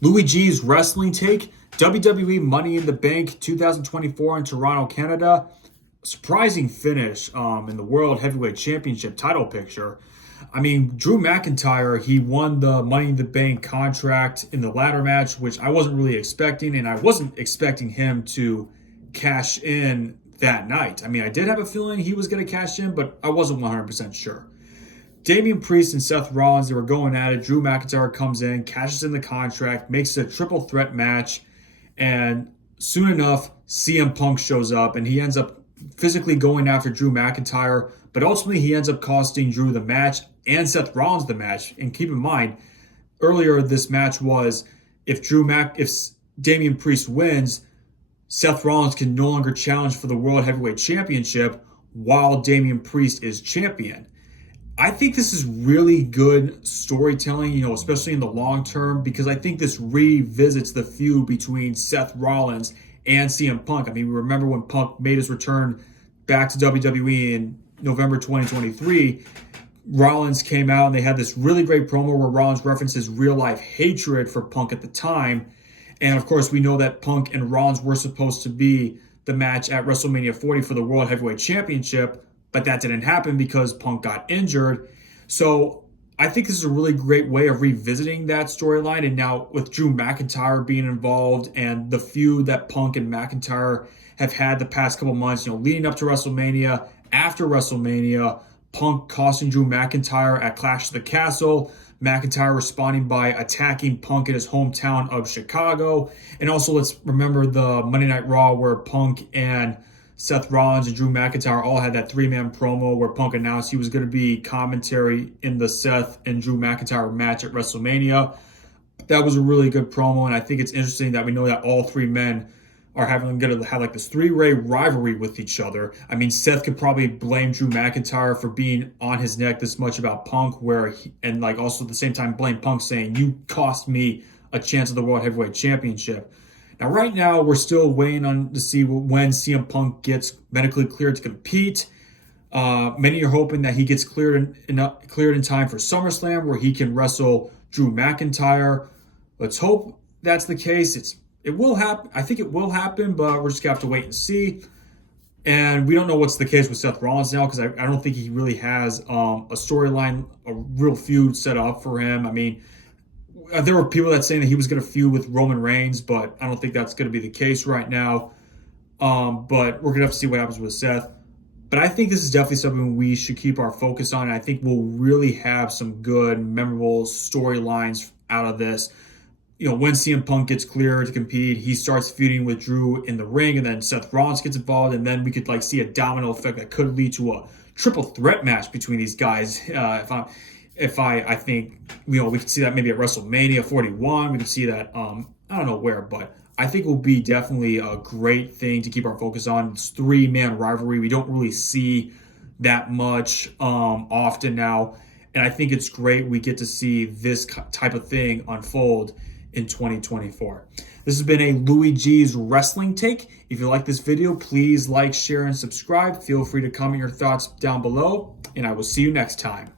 Louis G's wrestling take, WWE Money in the Bank 2024 in Toronto, Canada. Surprising finish in the World Heavyweight Championship title picture. I mean, Drew McIntyre, he won the Money in the Bank contract in the ladder match, which I wasn't really expecting, and I wasn't expecting him to cash in that night. I mean, I did have a feeling he was going to cash in, but I wasn't 100% sure. Damian Priest and Seth Rollins, they were going at it. Drew McIntyre comes in, cashes in the contract, makes it a triple threat match, and soon enough, CM Punk shows up, and he ends up physically going after Drew McIntyre, but ultimately he ends up costing Drew the match and Seth Rollins the match. And keep in mind, earlier this match was if Damian Priest wins, Seth Rollins can no longer challenge for the World Heavyweight Championship while Damian Priest is champion. I think this is really good storytelling, especially in the long term, because I think this revisits the feud between Seth Rollins and CM Punk. I mean, we remember when Punk made his return back to WWE in November 2023, Rollins came out and they had this really great promo where Rollins references real life hatred for Punk at the time. And of course, we know that Punk and Rollins were supposed to be the match at WrestleMania 40 for the World Heavyweight Championship, but that didn't happen because Punk got injured. So I think this is a really great way of revisiting that storyline. And now with Drew McIntyre being involved and the feud that Punk and McIntyre have had the past couple months, leading up to WrestleMania, after WrestleMania, Punk costing Drew McIntyre at Clash of the Castle, McIntyre responding by attacking Punk in his hometown of Chicago. And also let's remember the Monday Night Raw where Punk and Seth Rollins and Drew McIntyre all had that three-man promo where Punk announced he was going to be commentary in the Seth and Drew McIntyre match at WrestleMania. That was a really good promo, and I think it's interesting that we know that all three men are going to have like this three-way rivalry with each other. I mean, Seth could probably blame Drew McIntyre for being on his neck this much about Punk, and also at the same time blame Punk saying, "You cost me a chance at the World Heavyweight Championship." Now, right now, we're still waiting on to see when CM Punk gets medically cleared to compete. Many are hoping that he gets cleared in time for SummerSlam, where he can wrestle Drew McIntyre. Let's hope that's the case. It will happen. I think it will happen, but we're just gonna have to wait and see. And we don't know what's the case with Seth Rollins now because I don't think he really has a storyline, a real feud set up for him. I mean, there were people that saying that he was going to feud with Roman Reigns, but I don't think that's going to be the case right now. But we're going to have to see what happens with Seth. But I think this is definitely something we should keep our focus on. And I think we'll really have some good, memorable storylines out of this. When CM Punk gets cleared to compete, he starts feuding with Drew in the ring, and then Seth Rollins gets involved, and then we could see a domino effect that could lead to a triple threat match between these guys. I think we could see that maybe at WrestleMania 41. We could see that I don't know where, but I think it will be definitely a great thing to keep our focus on. It's three-man rivalry. We don't really see that much often now, and I think it's great we get to see this type of thing unfold in 2024. This has been a Louis G's wrestling take. If you like this video, please like, share, and subscribe. Feel free to comment your thoughts down below, and I will see you next time.